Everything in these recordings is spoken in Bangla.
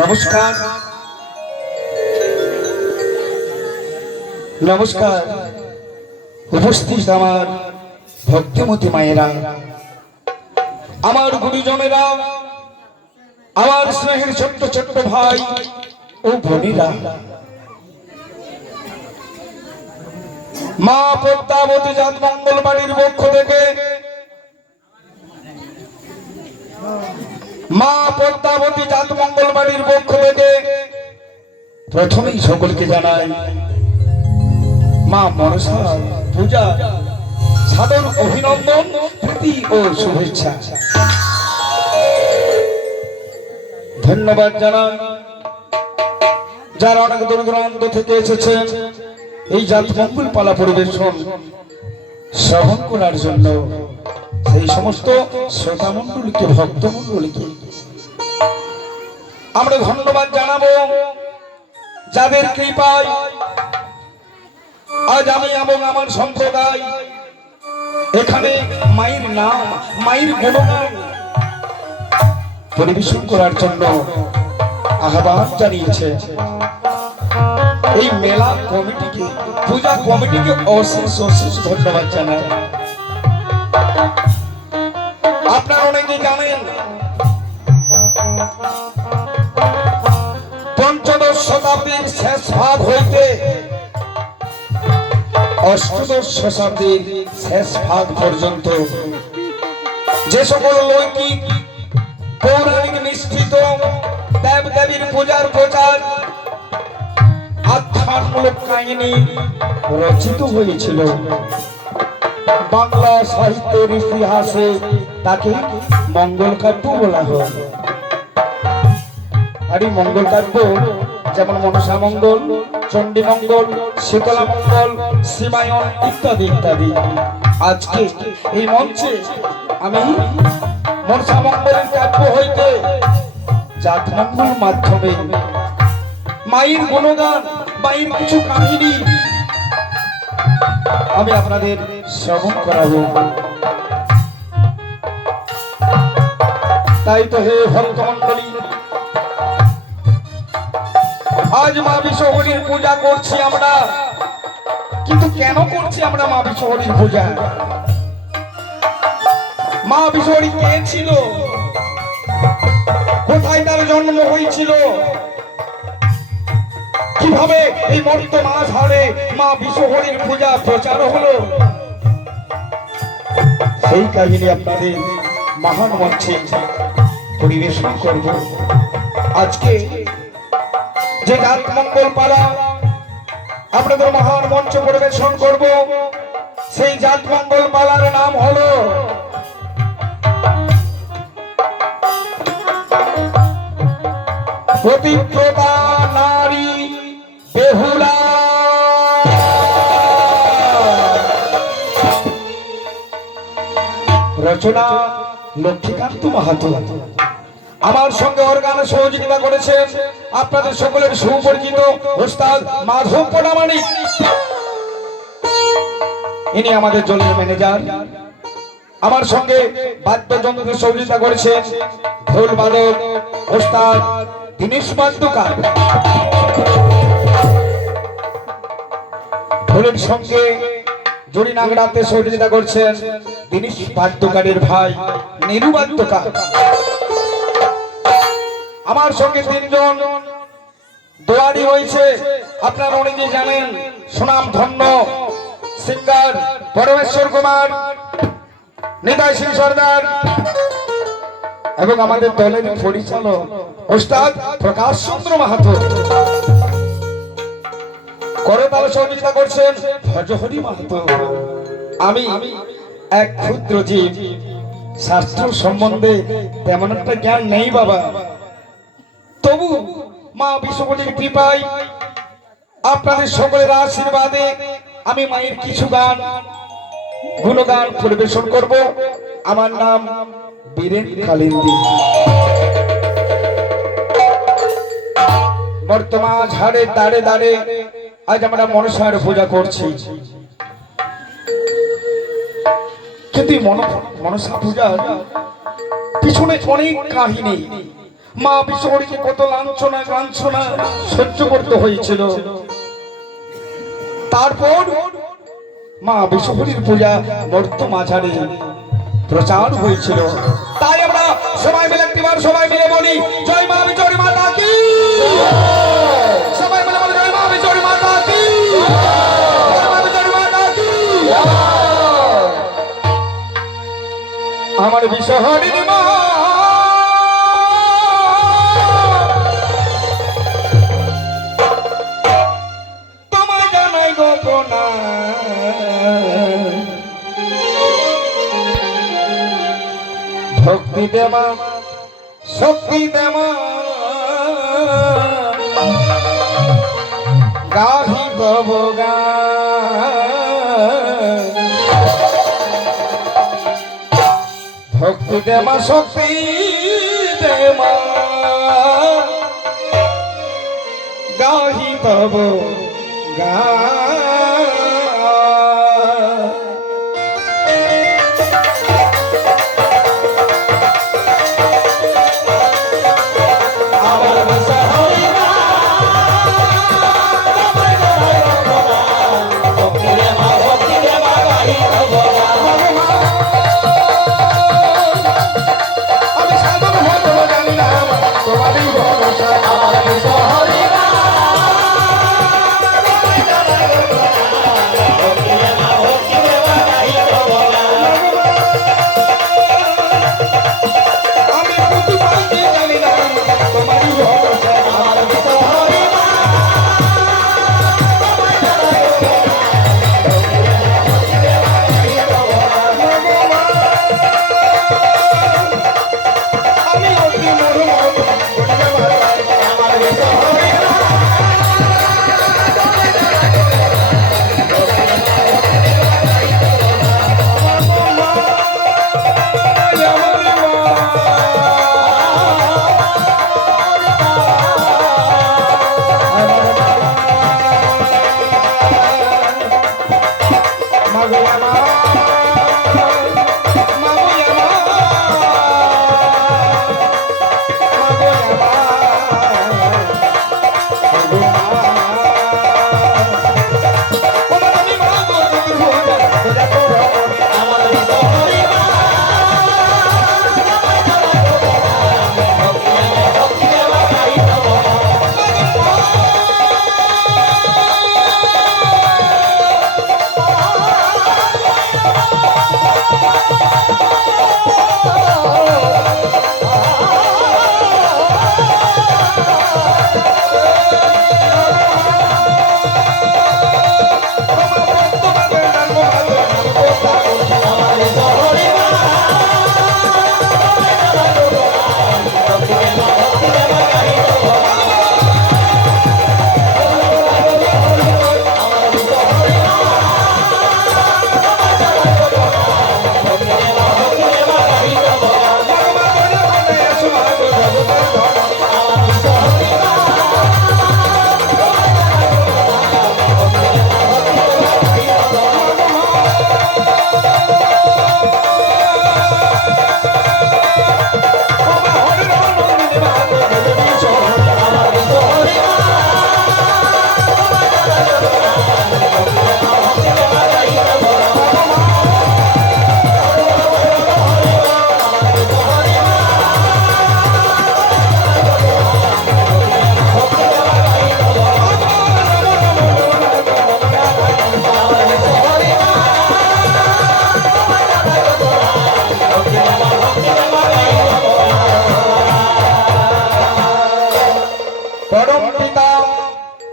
নমস্কার নমস্কার উপস্থিত আমার ভক্তিমতী মায়েরা, আমার গুরুজনেরা, আমার স্নেহের ছোট্ট ছোট্ট ভাই ও বোনেরা, মা পদ্মাবতী জাত মঙ্গল বাড়ির পক্ষ থেকে, মা পদ্মাবতী জাত মঙ্গল বাড়ির পক্ষ থেকে প্রথমেই সকলকে জানাই মা মনসা পূজা সাদর অভিনন্দন, প্রীতি ও শুভেচ্ছা। ধন্যবাদ জানাই যারা অনেক দূর দূরান্ত থেকে এসেছেন এই জাত মঙ্গল পালা পরিবেশন শ্রবণ করার জন্য। সেই সমস্ত শ্রোতা মণ্ডলীকে, ভক্ত মণ্ডলীকে আমরা ধন্যবাদ জানাবো, যাদের কৃপায় আজ আমি এবং আমার সম্প্রদায় এখানে মায়ের নাম, মায়ের গুণগান পরিবেশন করার জন্য আহ্বান জানিয়েছে। এই মেলা কমিটিকে, পূজা কমিটিকে অশেষ অশেষ ধন্যবাদ জানাই। আপনারা অনেকে জানেন পঞ্চদশ শতাব্দীর শেষ ভাগ হইতে অষ্টদশ শতাব্দীর শেষ ভাগ পর্যন্ত যে সকল লৌকিক পৌরাণিক নিষ্ঠিত দেব দেবীর পূজার প্রচার আখ্যানমূলক কাহিনী রচিত হয়েছিল, বাংলা সাহিত্যের ইতিহাসে তাকে মঙ্গল কাব্য বলা হয়। আর এই মঙ্গল কাব্য যেমন মনসা মঙ্গল, চণ্ডী মঙ্গল, শীতলা মঙ্গল, সীমায়ন ইত্যাদি ইত্যাদি। আজকে এই মঞ্চে আমি মনসা মঙ্গলের কাব্য হইতে জাত মঙ্গল মাধ্যমে মায়ের গুণগান, মায়ের কিছু কাহিনী আমি আপনাদের শ্রবণ করাবো। তাই তো হে ভক্ত মণ্ডলী, আজ মা বিশ্বহরির পূজা করছি আমরা। কিন্তু কেন করছি আমরা মা বিশ্বহরির পূজা? মা বিশ্বহরি কে ছিল? কোথায় তার জন্ম হয়েছিল? কিভাবে এই মর্ত মাস হারে মা বিশ্বহরির পূজা প্রচার হলো? সেই কাহিনী আপনাদের মহান মঞ্চে পরিবেশন করব। আজকে যে জাত মঙ্গল পালা আপনাদের মহান মঞ্চে পরিবেশন করব, সেই জাত মঙ্গল পালার নাম হলো পতিব্রতা নারী বেহুলা। রচনা লক্ষ্মীকান্ত মাহাতো। আমার সঙ্গে অর্গানে সহযোগিতা করেছেন আপনাদের সকলের সুপরিচিত ওস্তাদ মাধব পরামানিক। ইনি আমাদের দলের ম্যানেজার। আমার সঙ্গে বাদ্যযন্ত্রে সহযোগিতা করেছেন ঢোল বাদক ওস্তাদ দীনেশ বাদ্যকার। ঢোলের সঙ্গে জড়ি নাগড়াতে সহযোগিতা করছেন দীনেশ বাদ্যকারের ভাই নীরু বাদ্যকার। আমার সঙ্গে তিনজন দোয়ারি হয়েছে, আপনারা অনেকেই জানেন, সুনাম ধন্য সিঙ্গার পরমেশ্বর কুমার, নিতাই সিং সর্দার এবং আমাদের দলের পরিচালক ওস্তাদ প্রকাশ চন্দ্র মাহাতো। করতাল সহযোগিতা করছেন ভজহরি মাহাতো। আমি এক ক্ষুদ্র জীব, শাস্ত্র সম্বন্ধে তেমন একটা জ্ঞান নেই বাবা, তবু মা বিশ্বহরির কৃপায় আপনাদের সকলের আশীর্বাদে আমি মায়ের কিছু গান, গুণগান পরিবেশন করব। আমার নাম বীরেন কালিন্দী। বর্তমান ঝাড়ে দাঁড়ে দাঁড়ে আজ আমরা মনসার পূজা করছি। কিন্তু মনসা পূজার পিছনে অনেক কাহিনী, মা বিশ্বহরীকে কত লাঞ্ছনা লাঞ্ছনা সহ্য করতে হয়েছিল। তারপর মা বিশ্বহরীর পূজা মর্ত মাঝারে প্রচার হয়েছিল। তাই আমরা সবাই মিলে একবার সবাই মিলে বলি জয় মা বিশ্বহরী মাতা কি, সবাই মিলে বলি জয় মা বিশ্বহরী মাতা কি, জয় মা বিশ্বহরী মাতা কি। আমার বিশ্বহরী মা তোমায় জানাই গোপনা, ভক্তি দেমা শক্তি দেমা গাহি তব গান, ভক্তি দেমা শক্তি দেমা গাহি তব গান।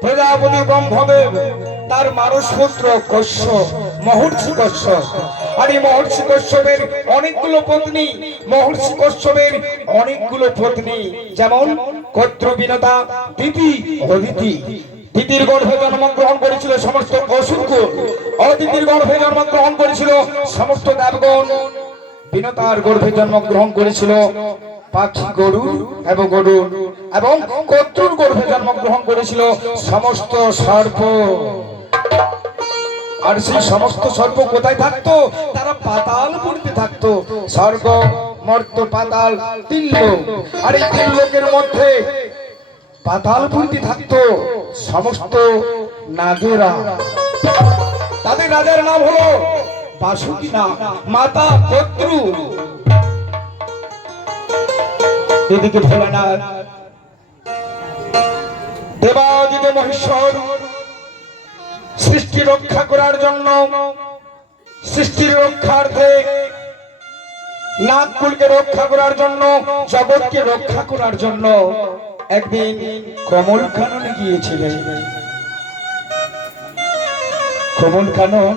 প্রজাপতি ব্রহ্মদেব তার মানস পুত্র কশ্যপ, মহর্ষি কশ্যপ। আর এই মহর্ষি কশ্যপের অনেকগুলো পত্নী, মহর্ষি কশ্যপের অনেকগুলো পত্নী, যেমন কর্তৃবিনতা, দিতি, অদিতি। দিতির গর্ভে জন্মগ্রহণ করেছিল সমস্ত অসুরকুল, অদিতির গর্ভে জন্মগ্রহণ করেছিল সমস্ত দেবগণ, বিনতার গর্ভে জন্মগ্রহণ করেছিল পাখি গরু এবং গরুর, এবং কর্তৃর গর্ভে জন্মগ্রহণ করেছিল সমস্ত সর্প। আর সেই সমস্ত সর্প কোথায় থাকতো? তারা পাতাল পুরীতে থাকতো। স্বর্গ মর্ত পাতাল তিন লোক। আর এই তিন লোকের মধ্যে পাতালপুরীতে থাকতো সমস্ত নাগেরা। তাদের রাজার নাম হলো বাসুকি না, মাতা কর্তৃ। এদিকে ভোলানাথ দেবাদিদেব মহেশ্বর সৃষ্টি রক্ষা করার জন্য, সৃষ্টির রক্ষার্থে, নাগকুলকে রক্ষা করার জন্য, জগৎকে রক্ষা করার জন্য একদিন কমল কাননে গিয়েছিলেন। কমল কানন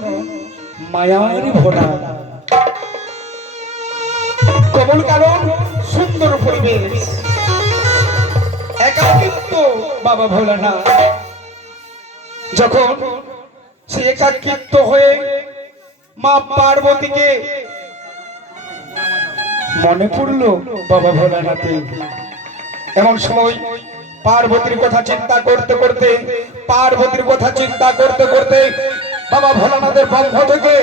মায়ার ভরা, কমল কানন সুন্দর পরিবেশ, একাকিত্ব বাবা ভোলানাথ। যখন সে একাকিত্ব হয়ে মা পার্বতীকে মনে পড়লো বাবা ভোলানাথে, এমন সময় পার্বতীর কথা চিন্তা করতে করতে, পার্বতীর কথা চিন্তা করতে করতে বাবা ভোলানাথের বন্ধ থেকে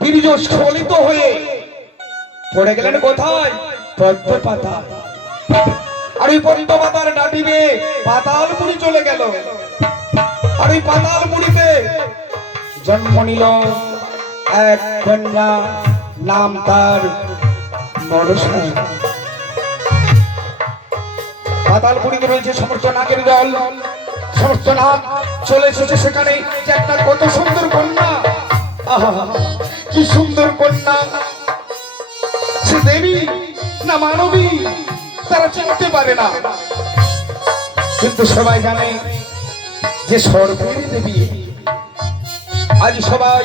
বীর্য স্খলিত হয়ে পড়ে গেলেন কোথায়? পদ্ম পাতা। আর ওই পদ্ম পাতার ডাটিবে পাতালপুরী চলে গেল। আর ওই পাতালপুরীতে জন্ম নিল এক কন্যা, নাম তার নরসা। পাতালপুরীতে রয়েছে সমস্ত নাগের দল, সমস্ত নাগ চলে এসেছে সেখানে। যে একটা কত সুন্দর কন্যা, আহা কি সুন্দর কন্যা, সে দেবী না মানবী তারা চিনতে পারে না, কিন্তু সবাই জানে যে স্বর্গের দেবী। আজ সবাই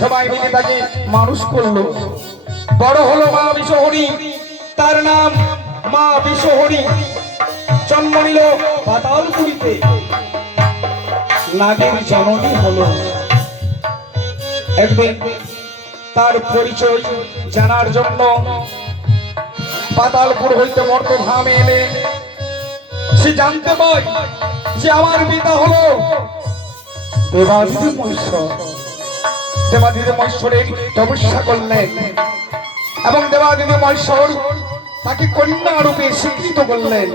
সবাই মিলে তাকে মানুষ করলো, বড় হলো মা বিশ্বহরী, তার নাম মা বিশ্বহরী। জন্ম নিল পাতালপুরীতে, নাগের জননী হলো। একদিন তার পরিচয় জানার জন্য পাতালপুর হইতে মর্তধামে এলে সে জানতে পায় যে আমার পিতা হলো দেবাদিদেব মহেশ্বর। দেবাদিদেব মহেশ্বরের তপস্যা করলেন এবং দেবাদিদেব মহেশ্বর তাকে কন্যা রূপে স্বীকৃত করলেন।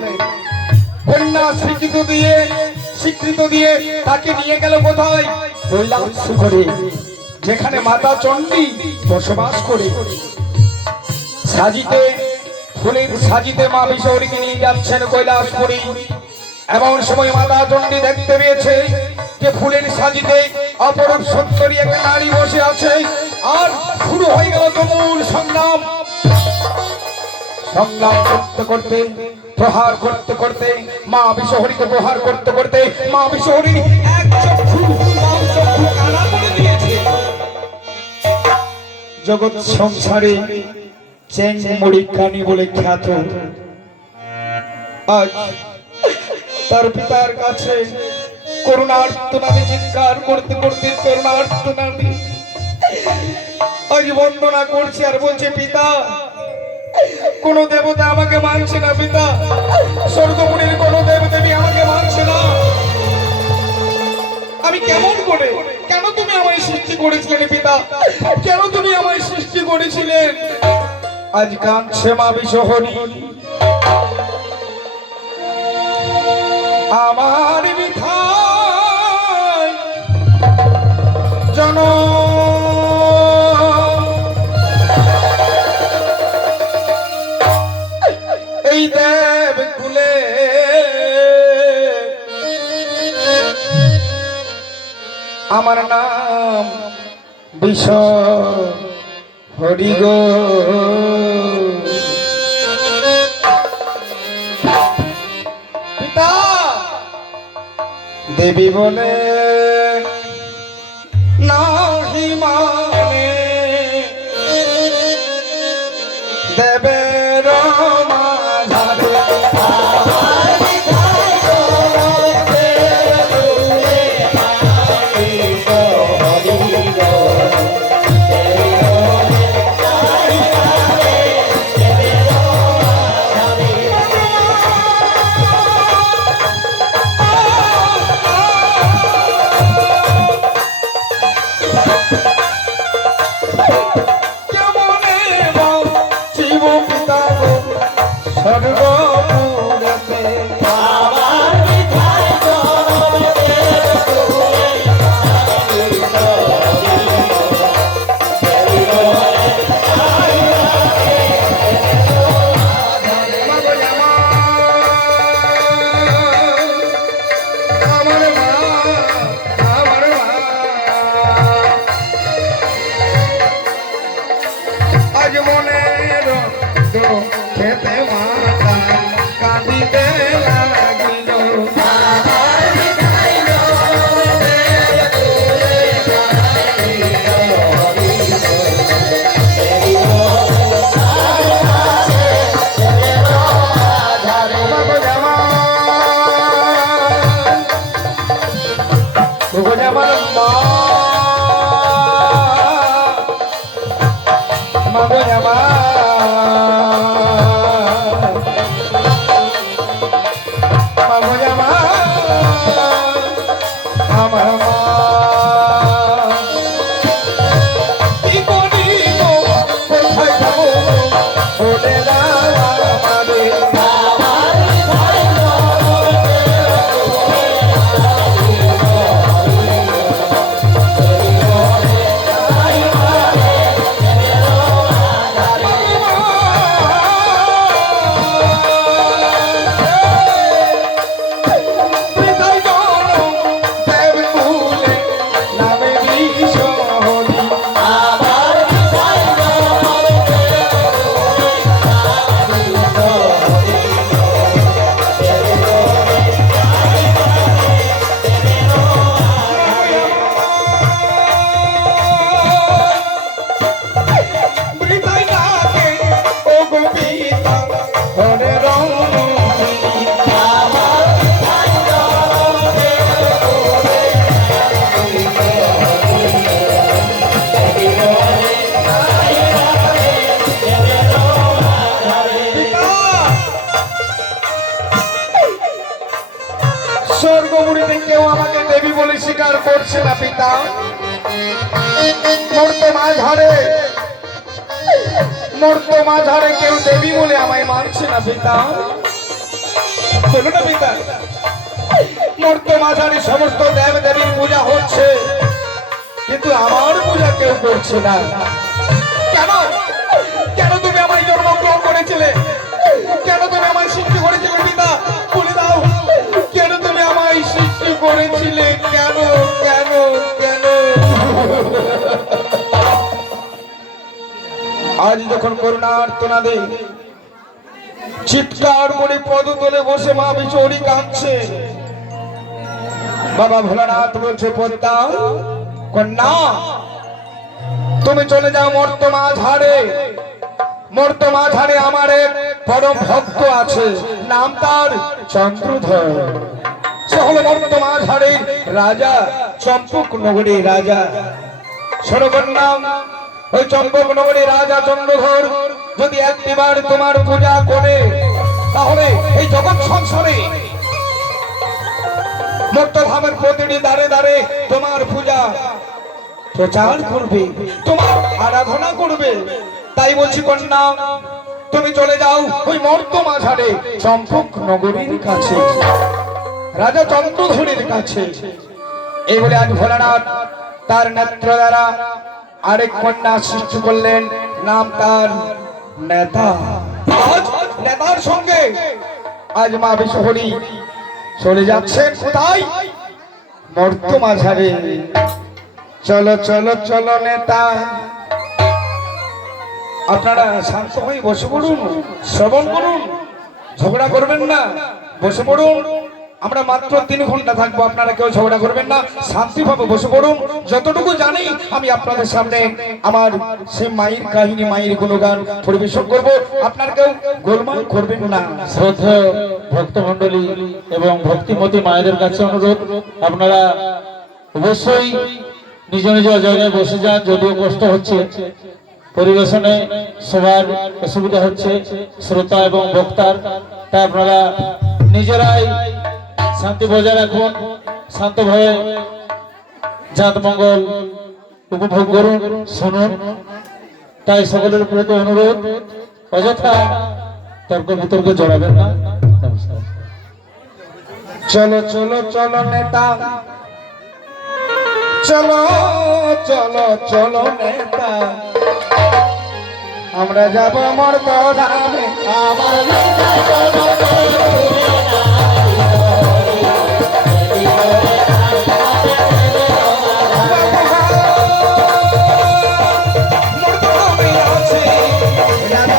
কন্যা স্বীকৃত দিয়ে তাকে নিয়ে গেল কোথায়? কৈলাসপুরে, যেখানে মাতা চণ্ডী বসবাস করে। সাজিতে, ফুলের সাজিতে মা বিশ্বহরীকে নিয়ে যাচ্ছেন কৈলাসপুরী। এমন সময় মাতা চণ্ডী দেখতে পেয়েছে যে ফুলের সাজিতে অপরূপ সুন্দরী একটা নারী বসে আছে। আর শুরু হয়ে গেল তুমুল সংগ্রাম। সংগ্রাম করতে করতে, প্রহার করতে করতে, মা বিশ্বহরীকে প্রহার করতে করতে মা বিশ্বহরী এক চক্ষু বাম চক্ষু কানা করে দিয়েছে। জগৎ সংসারে চেংমুড়ি কানি বলে খ্যাত আজ তার পিতার কাছে করুণার্তনাদে চিৎকার করতে করতে, করুণার্তনাদে আজ বন্দনা করছে আর বলছে, পিতা কোন দেবতা আমাকে মানছে না, পিতা স্বর্গপুরীর কোন দেবদেবী আমাকে মানছে না। আমি কেমন করে, কেন তুমি আমায় সৃষ্টি করেছিলেন পিতা, কেন তুমি আমায় সৃষ্টি করেছিলেন? আজ কাঁদছে মা বিশ্বহরী, আমার বিধায় জন এই দেব কুলে আমার নাম বিশ্বহরী গো। পিতা দেবী বলে নাহি মানে দেবের মাঝারে কেমনে স্বর্গপুরেতে আমার বিধায় জনমেতে তুলে মাগো জামা, আমার মা, আমার মা। আজ মনের দুঃখেতে মাতা কাঁদিতে লাগিল। মাগো জামা, মাগো জামার মা, মাগো জামা, মাগো জামা, আমার মা। কি করিব, কোথায় যাবো, বলে দাও আমারে। বৃথায় জনম দেব কুলে নামে বিশহরি। বৃথায় ডাকে ও গো পিতা হরে রমণী। স্বর্গপুরীতে কেউ আমাকে দেবী বলে স্বীকার করছে না পিতা। মর্ত মাঝারে, মর্ত মাঝারে কেউ দেবী বলে আমায় মানছে না পিতা। বলো না পিতা, মর্ত মাঝারে সমস্ত দেব দেবীর পূজা হচ্ছে, কিন্তু আমার পূজা কেউ করছে না। কেন? কেন তুমি আমায় জন্মগ্রহণ করেছিলে? কেন তুমি আমায় সৃষ্টি করেছিলে পিতা? বলে দাও, কেন তুমি আমায় সৃষ্টি করেছিলে? কেন কেন কেন? আজ যখন করুণার তোনাদে চিৎকার করে পদতলে বসে মা বিচৌরি কাঁদছে, বাবা ভোলানাথ বলছে পদ্মা কন্যা তুমি চলে যাও মর্ত মাঝারে। মর্ত মাঝারে আমার এক পরম ভক্ত আছে, নাম তার চন্দ্রধর। সে হলো মর্ত মাঝারে রাজা, চম্পক নগরীর রাজা। সরকন্যা, ওই চম্পক নগরীর রাজা চন্দ্রধর যদি একটিবার তোমার পূজা করে, তাহলে এই জগৎ সংসারে মর্তধামের প্রতিটি দ্বারে দ্বারে তোমার পূজা প্রচার করবে, তোমার আরাধনা করবে। তাই বলছি কন্যা, তুমি চলে যাও ওই মর্ত মাঝারে চম্পক নগরীর কাছে, রাজা চন্দ্রধরের কাছে। এই বলে আজ ভোলানাথ তার নেত্র দ্বারা আরেক কন্যা সৃষ্টি করলেন, নাম তার নেতা। আজ নেতার সঙ্গে আজ মা বিশহরি চলে যাচ্ছেন কোথায়? মর্ত মাঝারে। চলো চলো চলো নেতা। আপনারা শান্ত হয়ে বসে পড়ুন, শ্রবণ করুন, ঝগড়া করবেন না, বসে পড়ুন। আমরা মাত্র 3 ঘন্টা থাকবো, আপনারা কেউ ঝগড়া করবেন না, শান্তিভাবে বসে পড়ুন। যতটুকু জানি আমি আপনাদের সামনে আমার সেই মায়ের কাহিনী, মায়ের গুণগান পরিবেশন করব, আপনারা কেউ গোলমাল করবেন না। শ্রদ্ধেয় ভক্তমণ্ডলী এবং ভক্তিমতী মায়েদের কাছে অনুরোধ, আপনারা অবশ্যই নিজ নিজ জায়গায় বসে যান। যদিও কষ্ট হচ্ছে, পরিবেশনে সবার অসুবিধা হচ্ছে, শ্রোতা এবং বক্তার, তাই আপনারা নিজেরাই শান্তি বজায় রাখুন, শান্তভাবে জাত মঙ্গল উপভোগ করুন, শুনুন। তাই সকলের প্রতি অনুরোধ, অযথা তর্ক বিতর্কে জড়াবেন না। নমস্কার। চলো চলো চলো নেতা, চলো চলো চলো নেতা, আমরা যাব মর্তধামে। আমার নেতা চলো মর্তধামে আছে রাধা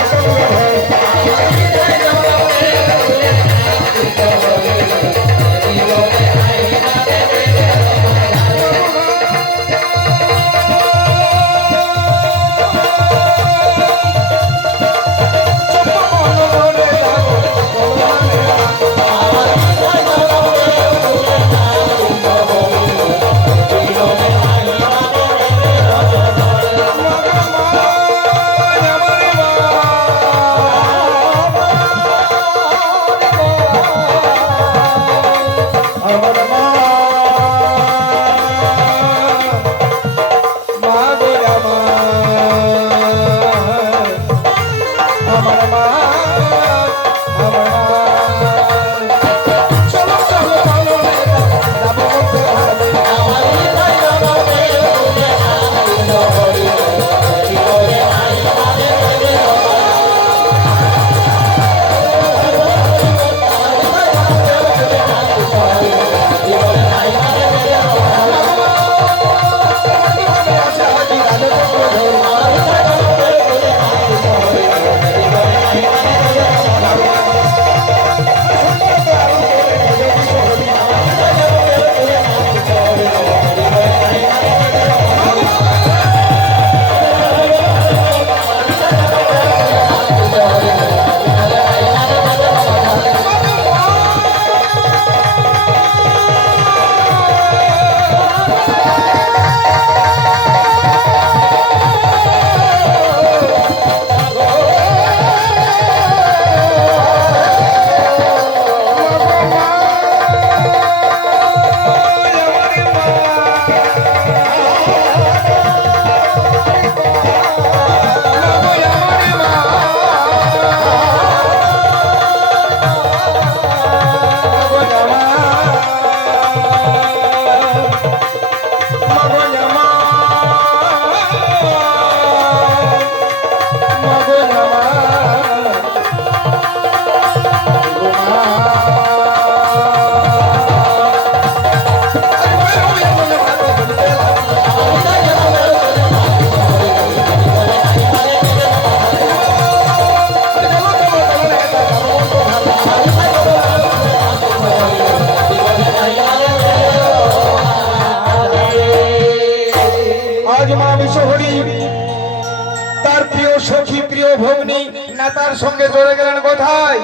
নেতার সঙ্গে জড়ে গেলেন কোথায়?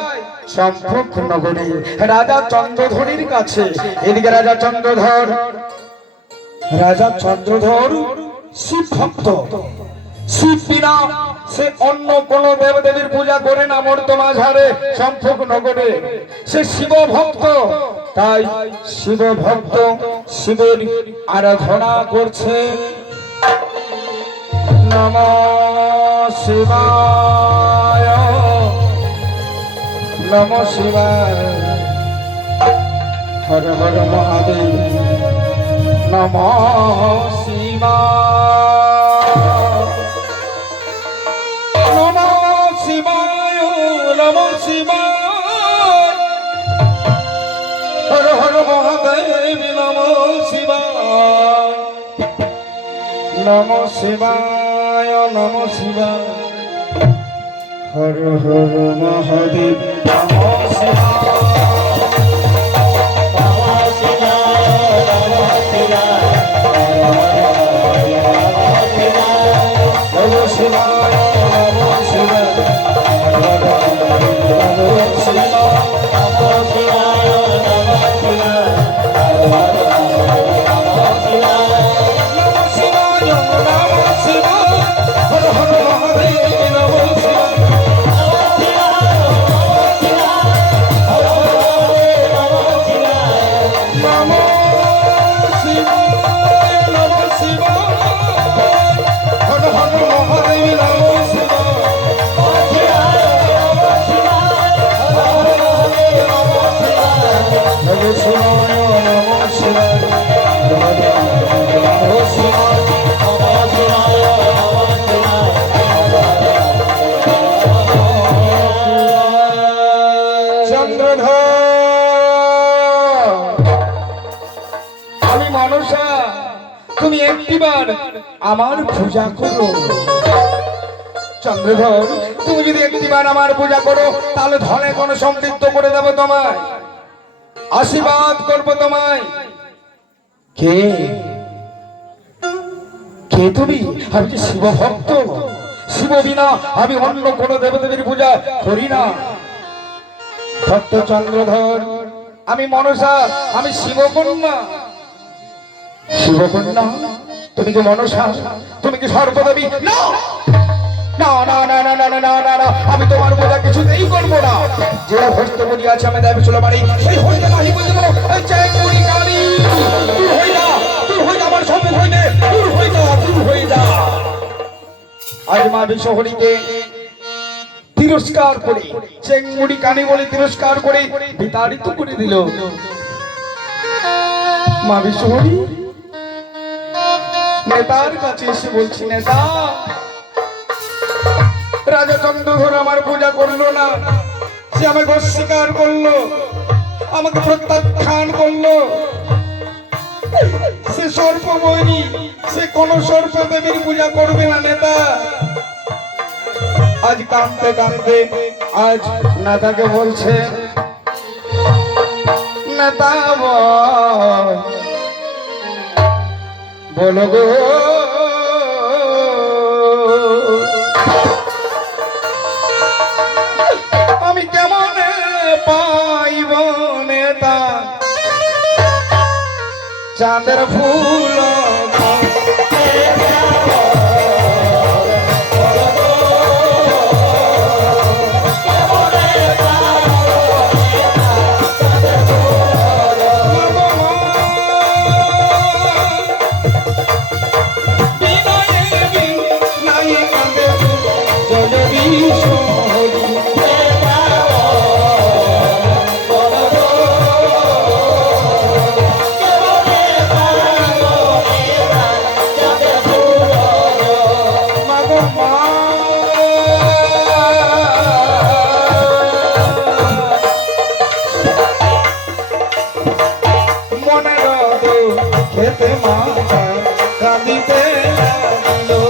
সম্ভ্রক নগরী রাজা চন্দ্রধরের কাছে। এদিকে রাজা চন্দ্রধর শিব ভক্ত, শিব বিনা সে অন্য কোন দেবদেবীর পূজা করে না। মর্তমাঝারে সম্ভ্রক নগরে সে শিব ভক্ত, তাই শিব ভক্ত শিবের আরাধনা করছে। নমঃ শিবায় নমঃ শিবায়, হর হর মহাদেব নমঃ শিবায়, নমঃ শিবায় নমঃ শিবায়, হর হর মহাদেব নমঃ শিবায়, নমঃ শিবায় নমঃ শিবায়, হর হর মহাদেব নমঃ শিবায়। Hare Hare একটিবার আমার পূজা করো। চন্দ্রধর, তুমি যদি একটিবার আমার পূজা করো তাহলে ধনে কোন সমৃদ্ধ করে দেবো তোমায়, আশীর্বাদ করবো তোমায়। কে কে তুমি? আমি কি শিব ভক্ত? শিব বিনা আমি অন্য কোন দেবদেবীর পূজা করি না। ভক্ত চন্দ্রধর, আমি মনসা, আমি শিবকন্যা। শিবকন্যা? তুমি কি মনসা? তুমি কি সর্বদেবী? না না না না না না না না না না, আমি তোমার পূজা কিছুতেই করবো না। যে ভক্ত বলি আছে আমি দেবী ছিল বাড়ি, সেই হইতে নাহি বলতে পারো। এই জয় কুড়ি কালী, দূর হয়ে যা, দূর হয়ে যা, আমার সম্মুখ হইতে দূর হয়ে যা, দূর হয়ে যা। আজ মা বিশ্বহরিকে তিরস্কার করে, চেঙ্গুড়ি কানি বলে তিরস্কার করে বিতাড়িত করে দিল। মা বিশ্বহরি নেতার কাছে এসে বলছি, নেতা, রাজা চন্দ্রধর আমার পূজা করলো না, সে আমাকে অস্বীকার করলো, আমাকে প্রত্যাখ্যান করলো। সে সর্প বৈরী, সে কোন সর্প দেবীর পূজা করবে না। নেতা আজ কাঁদতে কাঁদতে আজ নেতাকে বলছে, নেতা বলো গো, আমি কেমন পাইব নেতা চাঁদের ফুল? খেতে মাথা কাঁদিতে লাগলো।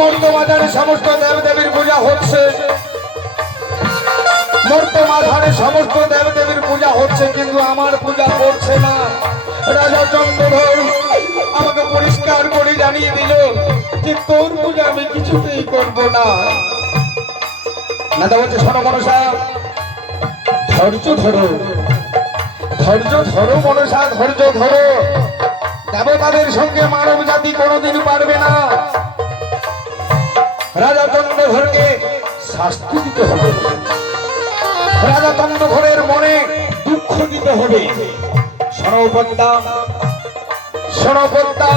মর্তমাধারে সমস্ত দেবদেবীর পূজা হচ্ছে, মর্তমাধারে সমস্ত দেবদেবীর পূজা হচ্ছে, কিন্তু আমার পূজা করছে না। রাজা চন্দ্রধর আমাকে পরিষ্কার করে জানিয়ে দিল যে তোর পূজা আমি কিছুতেই করব না। নেতা বলছে, শোনো মনসা, ধৈর্য ধরো, ধৈর্য ধরো মনসা, ধৈর্য ধরো। দেবতাদের সঙ্গে মানব জাতি কোনোদিন পারবে না। রাজা চন্দ্রধরকে শাস্তি দিতে হবে, রাজা চন্দ্রধরের মনে দুঃখ দিতে হবে। সনপদ্মা, সনপদ্মা,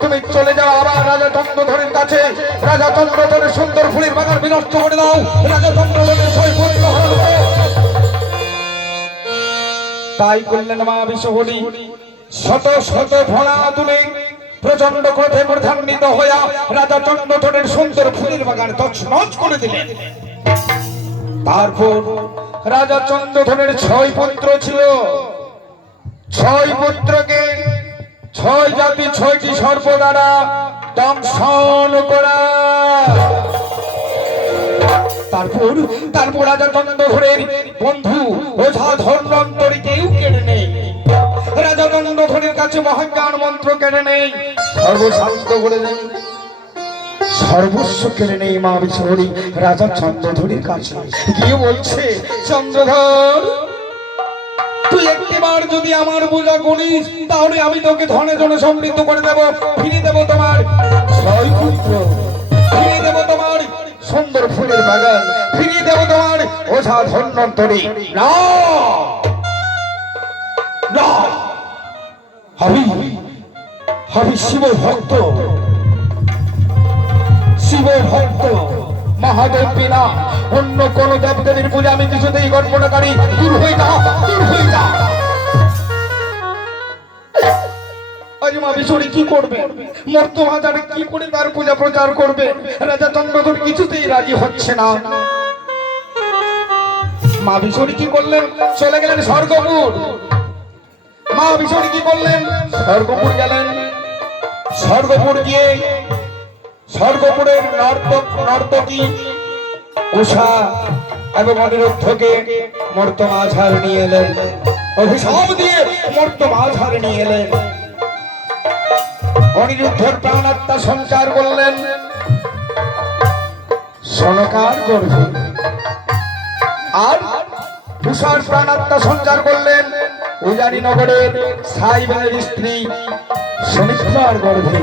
তুমি চলে যাও আবার রাজা চন্দ্রধরের কাছে। রাজা চন্দ্রধরের সুন্দর ফুলের বাগান বিনষ্ট করে দাও। রাজা চন্দ্রধরের সৈপুত্র হরণ করো। তাই করলেন মা বিশ্বহরি। শত শত ভোলা তুলে প্রচন্ড ক্রোধে মূর্ধান্বিত হইয়া রাজা চন্দ্রধরের সুন্দর ফুলের বাগান তছনছ করে দিলেন। তারপর রাজা চন্দ্রধরের 6 পুত্র ছিল। 6 পুত্রকে 6 জাতি 6টি সর্প দ্বারা দংশন করা। তারপর তারপর রাজা চন্দ্রধরের বন্ধু ওঝা ধন্বন্তরী কেউ কেড়ে নেই। রাজা চন্দ্রধরের কাছে মহাজ্ঞান মন্ত্র কেড়ে নেই, সর্বশান্ত করে নেই, সর্বস্ব কেড়ে নেই মা বিশ্বরী রাজা চন্দ্রধরের কাছে গিয়ে বলছে, চন্দ্রধর তুই একটিবার যদি আমার পূজা করিস তাহলে আমি তোকে ধনে ধনে সমৃদ্ধ করে দেব, ফিরিয়ে দেব তোমার ছয় পুত্র, ফিরিয়ে দেব তোমার সুন্দর ফুলের বাগান, ফিরিয়ে দেব তোমার ওঝা ধন্বন্তরী। না না, আমি আমি শিব ভক্ত, শিব ভক্ত, মহাদেব বিনা অন্য কোন দেবদেবীর পূজা আমি কিছুতেই গর্ব না করি। দূর হয়ে যা, দূর হয়ে যা। আজ মা বিশ্বরী কি করবে? মর্তমাজারে কি করে তার পূজা প্রচার করবে? রাজা চন্দ্রধর কিছুতেই রাজি হচ্ছে না। মা বিশ্বরী কি করলেন? চলে গেলেন স্বর্গপুর। মা বিশ্বরী কি করলেন? স্বর্গপুর গেলেন। স্বর্গপুর গিয়ে স্বর্গপুরের নর্তকী উষা এবং অনিরুদ্ধকে মর্তমাঝার নিয়ে এলেন, অভিশাপ দিয়ে মর্তমাঝার নিয়ে এলেন। অনিরুদ্ধের প্রাণাত্মা সঞ্চার করলেন সনকার গর্ভে, আর উষার প্রাণাত্মা সঞ্চার করলেন উজানি নগরের সাইবের স্ত্রী সুমিত্রার গর্ভে।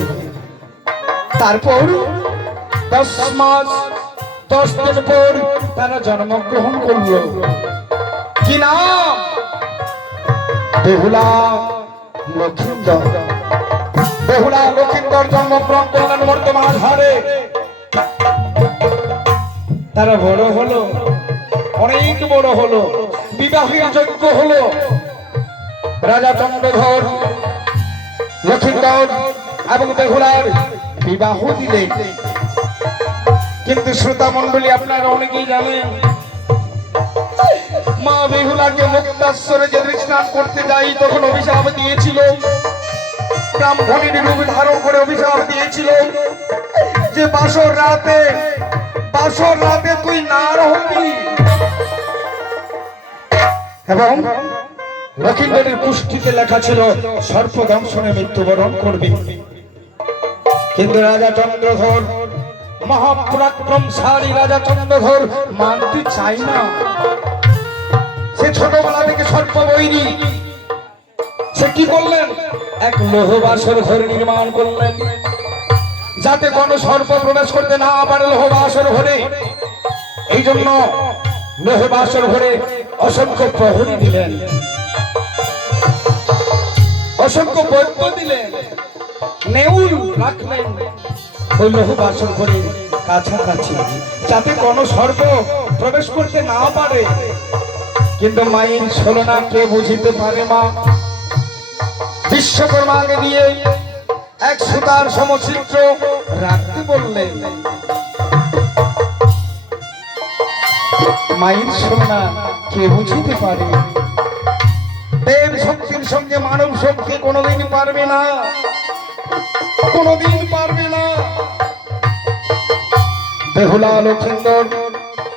তারপর 10 মাস 10 দিন পর তারা জন্মগ্রহণ করল। কি নাম? বেহুলা লক্ষিন্দর। বেহুলা লক্ষিন্দর জন্মগ্রহণ করলেন মর্তমাঝারে। তারা বড় হলো, অনেক বড় হলো, বিবাহের যোগ্য হলো। রাজা চন্দ্রধর লক্ষিন্দর এবং বেহুলার বিবাহ দিলেন। কিন্তু শ্রোতা মণ্ডলী আপনারা অনেকেই জানেন, মা বেহুলাকে মুক্তাশ্বরে যে স্নান করতে যাই তখন অভিশাপ দিয়েছিল, ব্রাহ্মণীর রূপ ধারণ করে অভিশাপ দিয়েছিল যে বাসর রাতে তুই নার হবি এবং লক্ষিন্দরের পুষ্টিতে লেখা ছিল সর্পদংশনে মৃত্যুবরণ করবে। কিন্তু রাজা চন্দ্রধর, মহাপরাক্রমশালী রাজা চন্দ্রধর মানতে চাই না। সে ছোটবেলা থেকে সর্প বৈরী। সে কি করলেন? এক লোহবাসর ঘর নির্মাণ করলেন, যাতে কোনো সর্প প্রবেশ করতে না পারে লোহবাসর ঘরে। এই জন্য লোহবাসর ঘরে অসংখ্য প্রহরী দিলেন, অসংখ্য বৈদ্য দিলেন, নেউল রাখলেন ওই লোহবাসর ঘরে কাছাকাছি, যাতে কোনো সর্প প্রবেশ করতে না পারে। কিন্তু মায়ের ছলনা কে বুঝিতে পারে? মা বিশ্বকর্মাকে দিয়ে এক সুতার সমচিত্র রাখতে বললেন। মায়ের ছলনা কে বুঝিতে পারে? দেব শক্তির সঙ্গে মানব শক্তি কোনোদিন পারবে না, কোনোদিন পারবে না। বেহুলা লক্ষিন্দর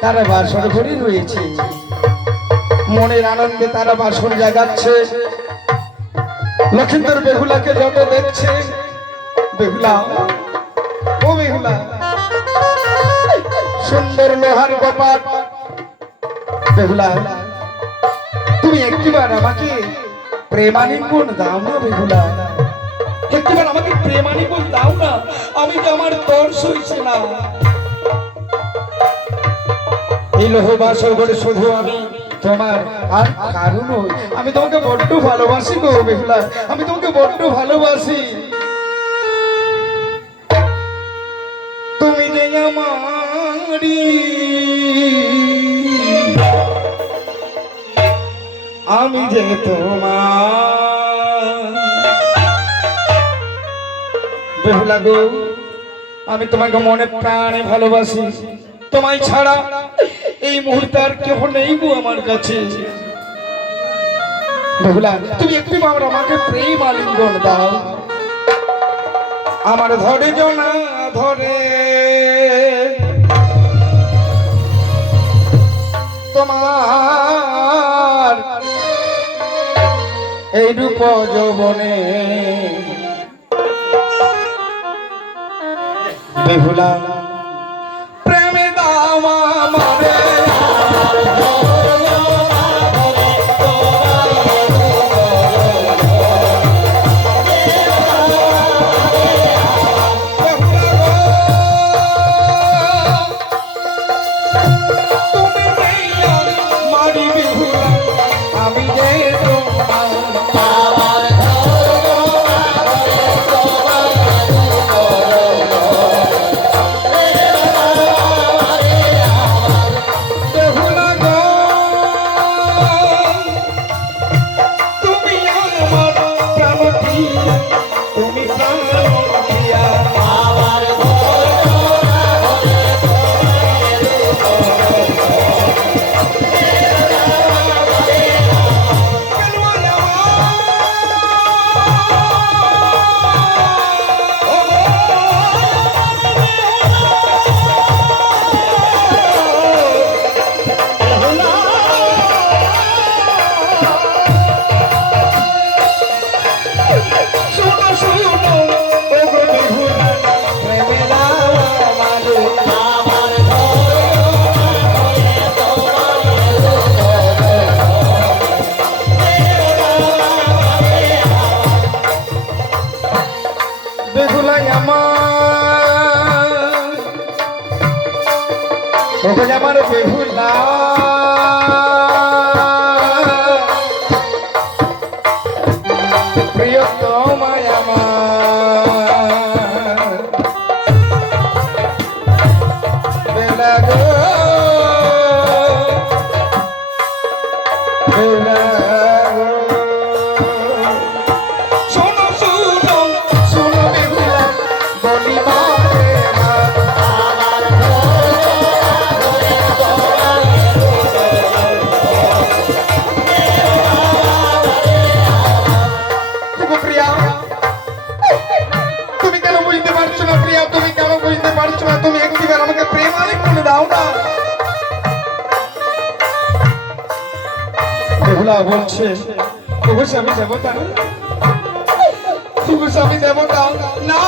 তারা বাসর ঘরে রয়েছে, মনের আনন্দে তারা বাসর জাগাচ্ছে। লক্ষিন্দর বেহুলাকে যত দেখছে, বেহুলা, ও বেহুলা, সুন্দর লোহার কপাট, বেহুলা তুমি একটিবার আমাকে প্রেমালিঙ্গন দাও না? বেহুলা একটিবার আমাকে প্রেমালিঙ্গন দাও না, আমি যে আমার তর্স হইছে না। এই লোহবাসর ঘরে শুধু আমি তোমার, আর কারণ আমি তোমাকে বড্ড ভালোবাসি গো বেহুলা, আমি তোমাকে বড্ড ভালোবাসি। তুমি যে আমারি, আমি যে তোমার। বেহুলা গো, আমি তোমাকে মনে প্রাণে ভালোবাসি, তোমায় ছাড়া এই মুহূর্তে আর কেউ নেই গো আমার কাছে। বেহুলা তুমি একটু আমাকে প্রেম আলিঙ্গন দাও। আমার ধরে জনা ধরে তোমার এই রূপ যৌবনে বেহুলা প্রেমে দাওয়া মারে আমার বেহুলা প্রিয়তমায় আমার বেলা গো বেলা গো শোনো শোনো শোনো বেহুলা বলি মারে বেহুলা বলছে তবু স্বামী দেবতা তবু স্বামী দেবতা না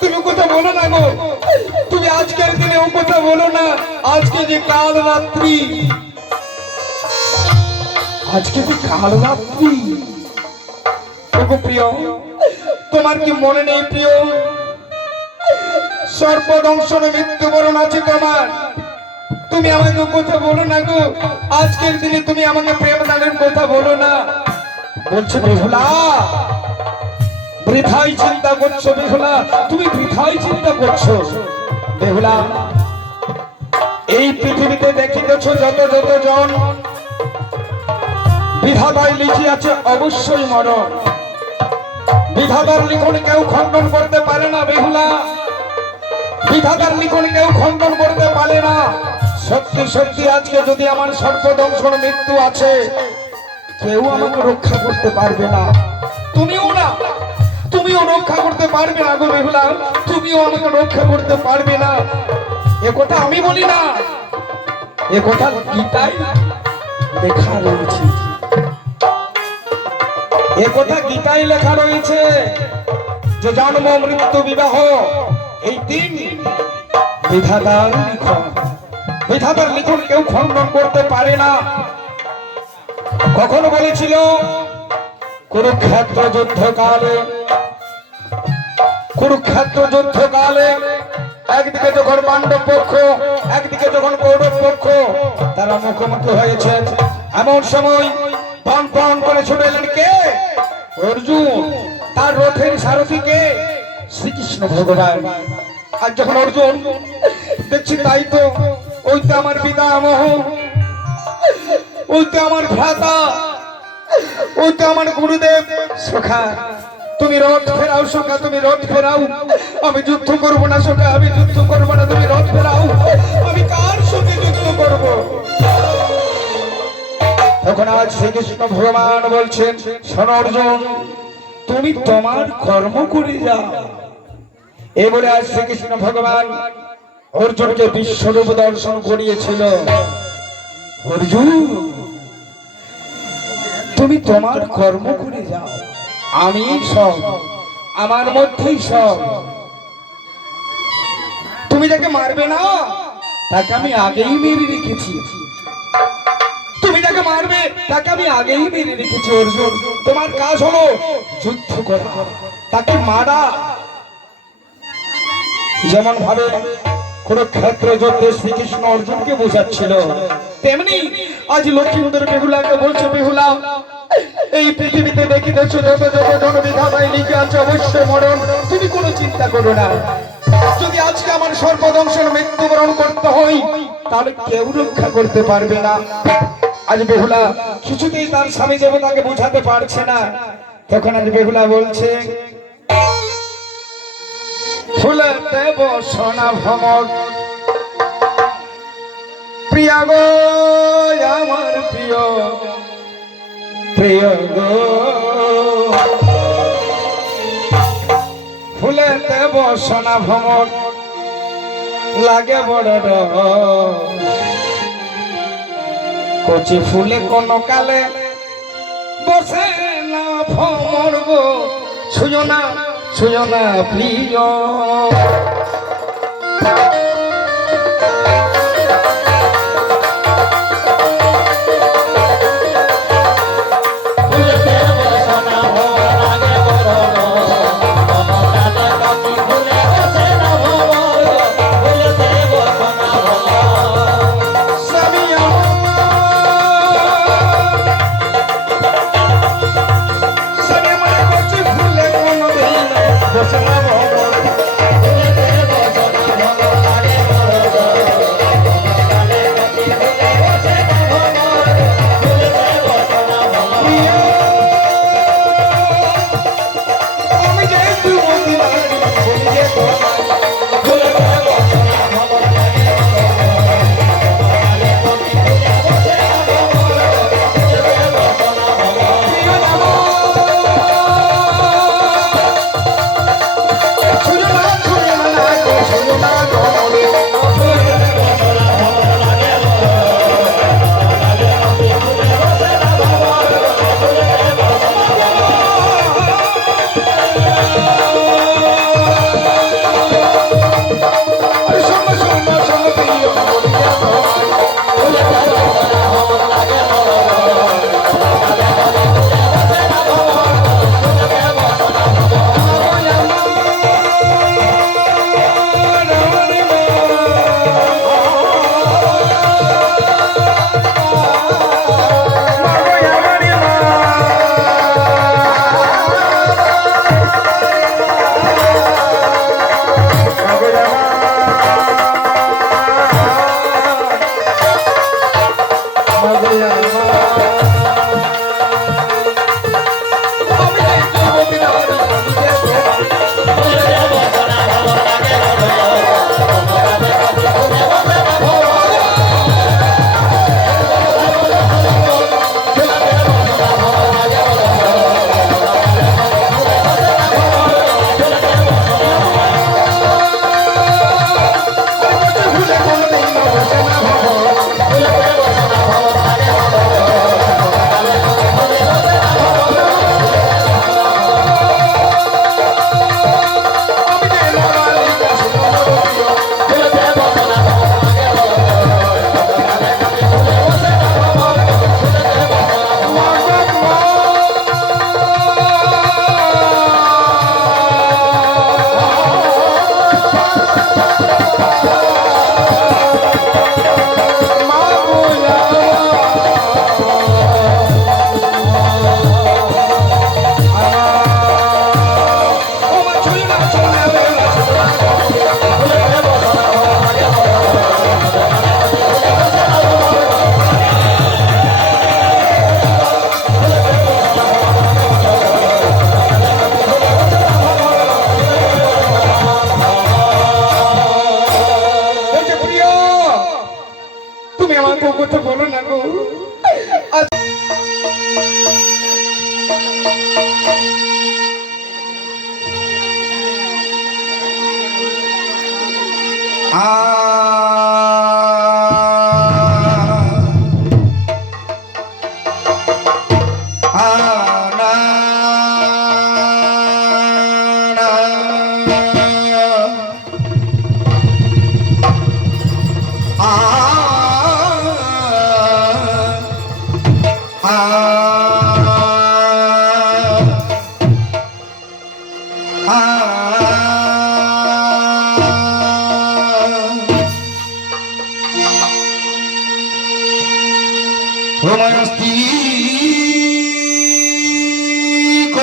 তুমি কথা বলো না গো তুমি আজকের দিনে ও কথা বলো না আজকে যে কাল রাত্রি প্রিয় তোমার কি মনে নেই প্রিয় সর্বদংশন মৃত্যুবরণ আছে তোমার তুমি আমাকে কথা বলো না গো আজকের দিনে তুমি আমাকে প্রেম দানের কথা বলো না বলছে বেহুলা বৃথাই চিন্তা করছো বেহুলা তুমি বৃথাই চিন্তা করছো বেহুলা এই পৃথিবীতে দেখিতেছো যত জন বিধাতায় লিখিয়াছে অবশ্যই মরণ বিধাতার লিখন কেউ খণ্ডন করতে পারে না বেহুলা বিধাতার লিখন কেউ খণ্ডন করতে পারে না সত্যি সত্যি আজকে যদি আমার সর্বদংশন মৃত্যু আছে কেউ আমাকে রক্ষা করতে পারবে না তুমিও রক্ষা করতে পারবে না গো বেহুলা তুমিও আমাকে রক্ষা করতে পারবে না একথা আমি বলি না একথা গীতায় লেখা রয়েছে একথা গীতায় লেখা রয়েছে যে জন্ম মৃত্যু বিবাহ এই তিন বিধাতার লিখন বিধাতার লিখন কেউ খণ্ডন করতে পারে না কখনো বলেছিল কুরুক্ষেত্র যুদ্ধকালে একদিকে যখন পাণ্ডব পক্ষ একদিকে যখন কৌরব পক্ষ তারা মুখোমুখি হয়েছে এমন সময় পণ পণ করে ছুটে এলেন কে অর্জুন তার রথের সারথী কে শ্রীকৃষ্ণ ভগবান আর যখন অর্জুন দেখছি তাই তো ওই তো আমার পিতামহ ওই তো আমার ভ্রাতা ওই তো আমার গুরুদেব সখা তুমি রথ ফেরাও সখা তুমি রথ ফেরাও আমি যুদ্ধ করবো না সখা আমি যুদ্ধ করবো না তুমি রথ ফেরাও আমি কার সঙ্গে যুদ্ধ করব তখন আজ শ্রীকৃষ্ণ ভগবান বলছেন শোনো অর্জুন তুমি তোমার কর্ম করে যাও এই বলে আজ শ্রীকৃষ্ণ ভগবান অর্জুনকে বিশ্বরূপ দর্শন করিয়েছিল অর্জুন, তুমি তোমার কর্ম করে যাও, আমি সব, আমার মধ্যেই সব। তুমি যাকে মারবে না তাকে আমি আগেই মেরে রেখেছি, তুমি যাকে মারবে তাকে আমি আগেই মেরে রেখেছি। অর্জুন, তোমার কাজ হলো যুদ্ধ করা, তাকে মারা। যেমন ভাবে কুরুক্ষেত্র যুদ্ধে শ্রীকৃষ্ণ অর্জুনকে বোঝাচ্ছিল, তেমনি আজ লক্ষ্মীন্দর বেহুলাকে বলছে, বেহুলা, এই পৃথিবীতে দেখিতেছ যত যত জনবিধাতায় লিখে আছে অবশ্যই মরণ, তুমি কোনো চিন্তা করো না। যদি আজকে আমার সর্বদংশন মৃত্যুবরণ করতে হয় তাহলে কেউ রক্ষা করতে পারবে না। আজ বেহুলা কিছুতেই তার স্বামী দেবতাকে বোঝাতে পারছে না, তখন আজ বেহুলা বলছে, ফুলেতে বসনা ভ্রমর, প্রিয়া গো আমার প্রিয়, প্রিয় গো, ফুলেতে বসনা ভ্রমর লাগে বড় ডর, কচি ফুলে কোন কালে বসে না ভ্রমর গো, সুজনা সুজনা প্রিয়।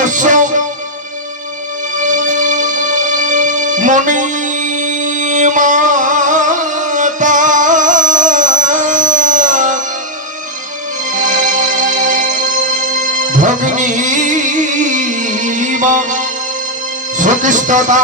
কশ্যপ মণি মাতা ভগ্নী সুকৃষ্টতা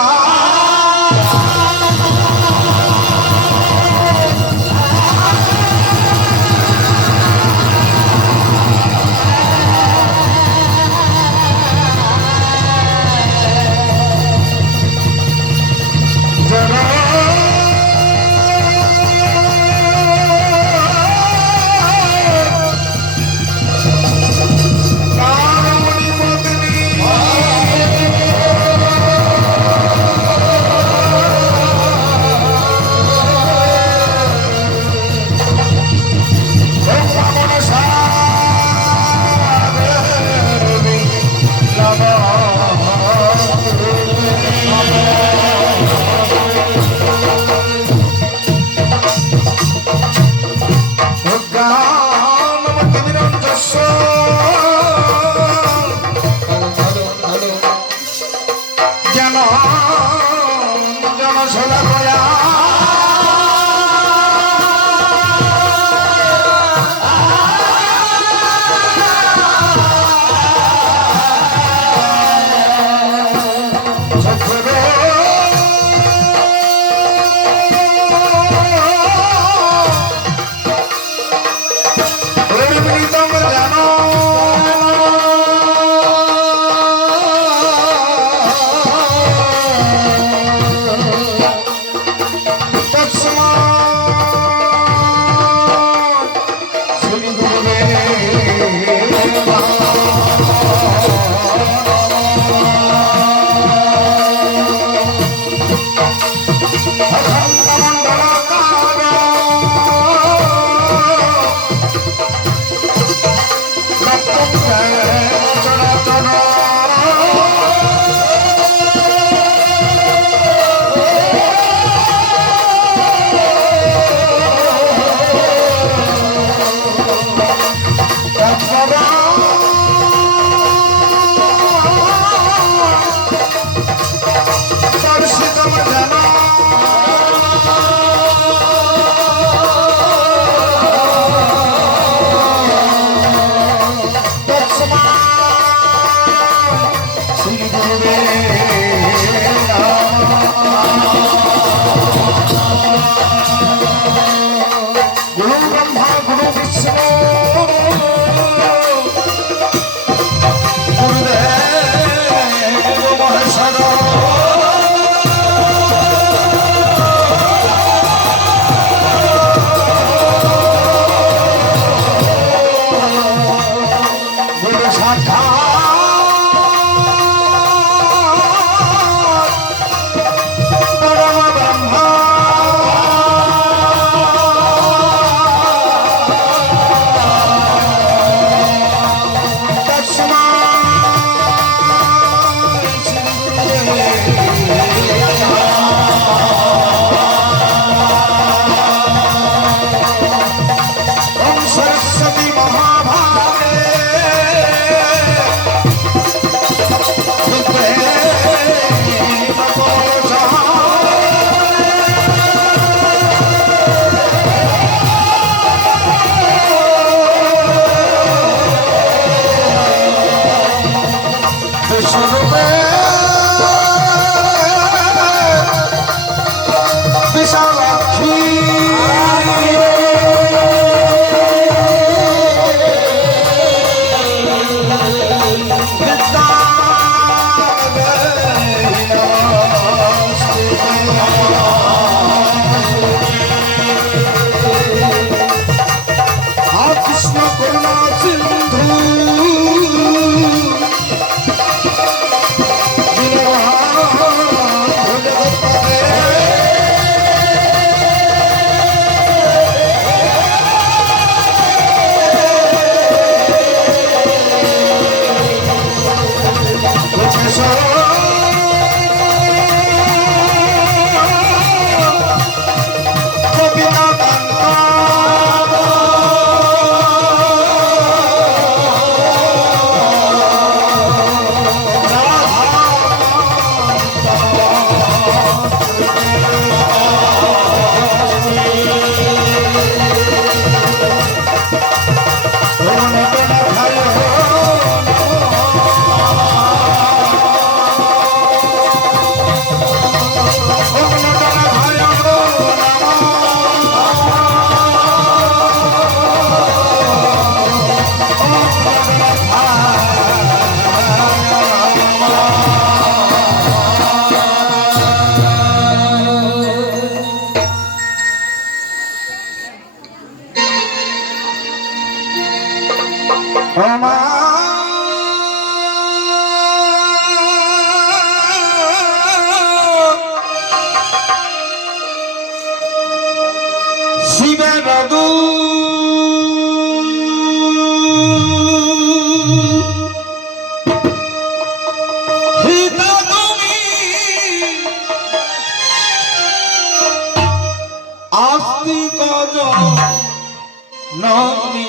ননী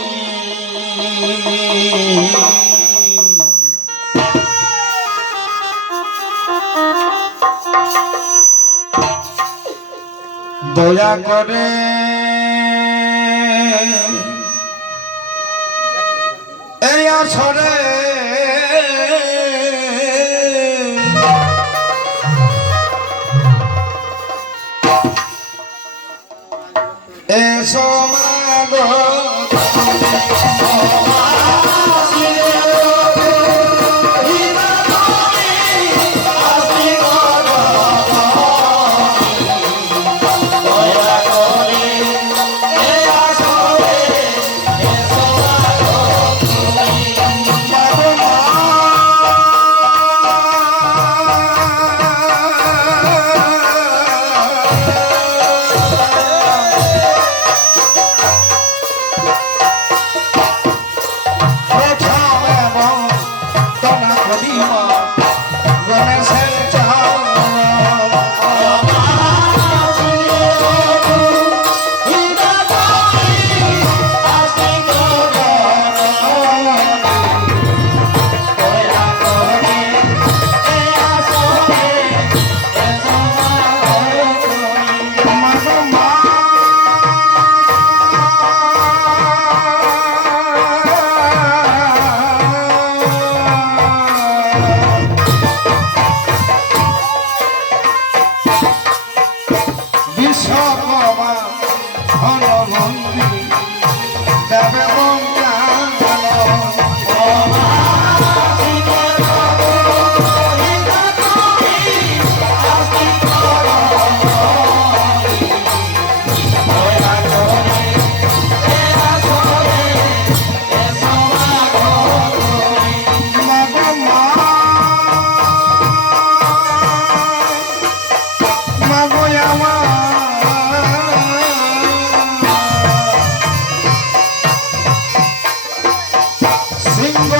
দয়া করে এই আসরে এসো মাগো বিশ্বকর্মা ধনবন্দি দেবে সিংহ